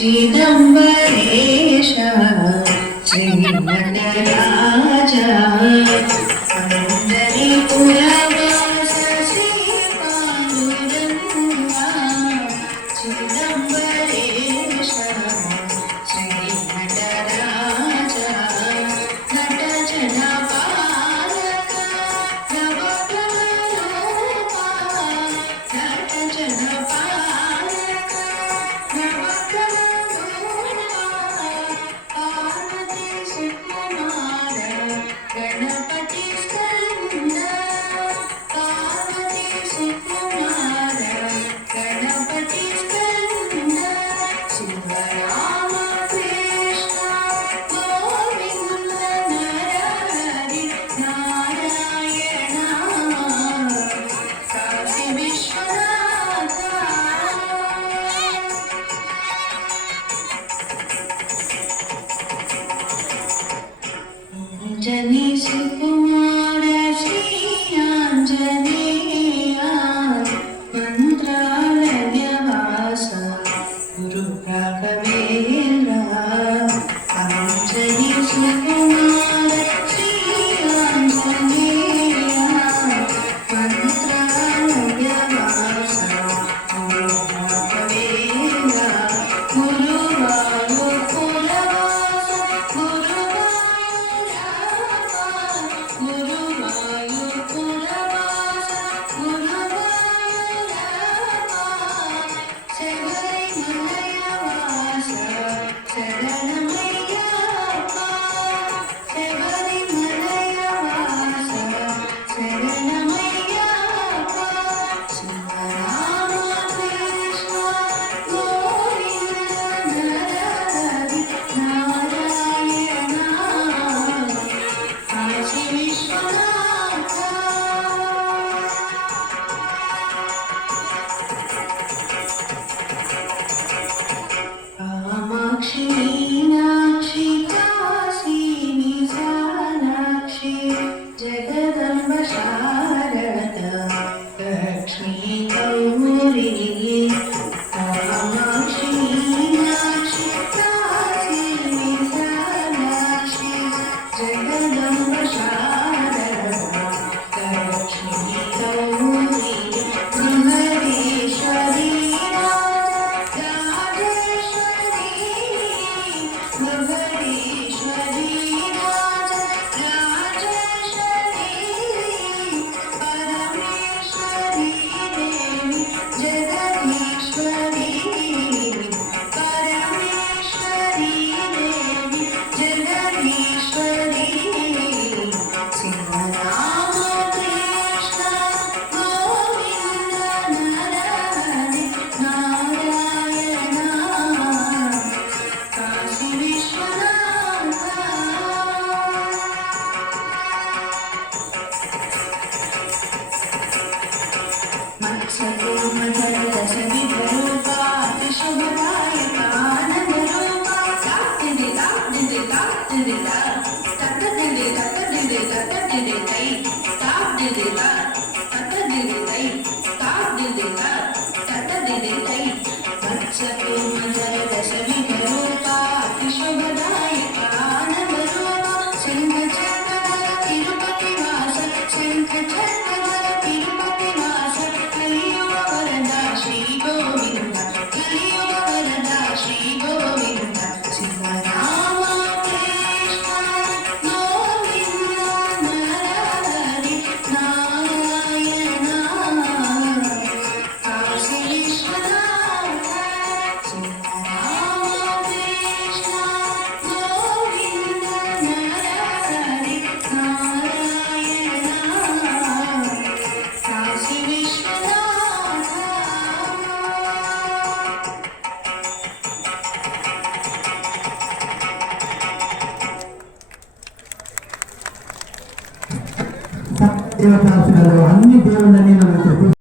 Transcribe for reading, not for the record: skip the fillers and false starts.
चिदंबरेश श्रीनटराज पंढरीपुरवास श्रीपांडुरंगा चिदंबरेश श्रीनटराज नटजनपालक नवग्रहरूपा नटजनपालक गणपति स्कंद पार्वती सुकुमार गणपति स्कंद शिवराम कृष्ण गोविंद नरहरि नारायण काशी विश्वनाथ अंजनी सुकुमार श्री आंजनेय मंत्रालयवास गुरु राघवेंद्र अंजनी सुकुमार श्री आंजनेय मंत्रालयवास गुरु राघवेंद्र गुरुवायूरपुरवास गुरुवायूरपुरवास शबरिमलयवास शरणमय्यप्पा शबरिमलयवास शरणमय्यप्पा शिवरामकृष्ण गोविंद नरहरि नारायण काशी विश्वनाथ कामाक्षी मीनाक्षी काशी विशालाक्षी जगदम्ब शारदा लक्ष्मी गौरी कामाक्षी मीनाक्षी काशी विशालाक्षी जगदम्ब शारदा लक्ष्मी गौरी बृहदीश्वरी राजेश्वरी बृहदीश्वरी राजेश्वरी परमेश्वरी देवी जगदीश्वरी परमेश्वरी देवी जगदीश्वरी शिवराम कृष्ण गोविंद नरहरि नारायण काशी विश्वनाथ मत्स्यकूर्मजलदशविधरूपा शुभदायका आनन्दरूपा ताप्तिदि ताप्तिदि ताप्तिदि तत्तदिदि तत्तदिदि तत्तदिदि तै ताप्तिदि तत्तदिदि तै ताप्तिदि तत्तदिदि तै मत्स्यकूर्मजलदशविधरूपा शुभदायका आनन्दरूपा शङ्खचक्रधर तिरुपतिवास शङ्खचक्रधर तिरुपतिवास कलियुग वरदा श्री गोविंद कलियुग वरदा श्री गोविंद शिवराम कृष्ण गोविंद नरहरि नारायण काशी विश्वनाथ शिवराम कृष्ण गोविंद नरहरि नारायण काशी विश्वनाथ దేవతాసులలో అన్ని దేవుళ్ళని మనం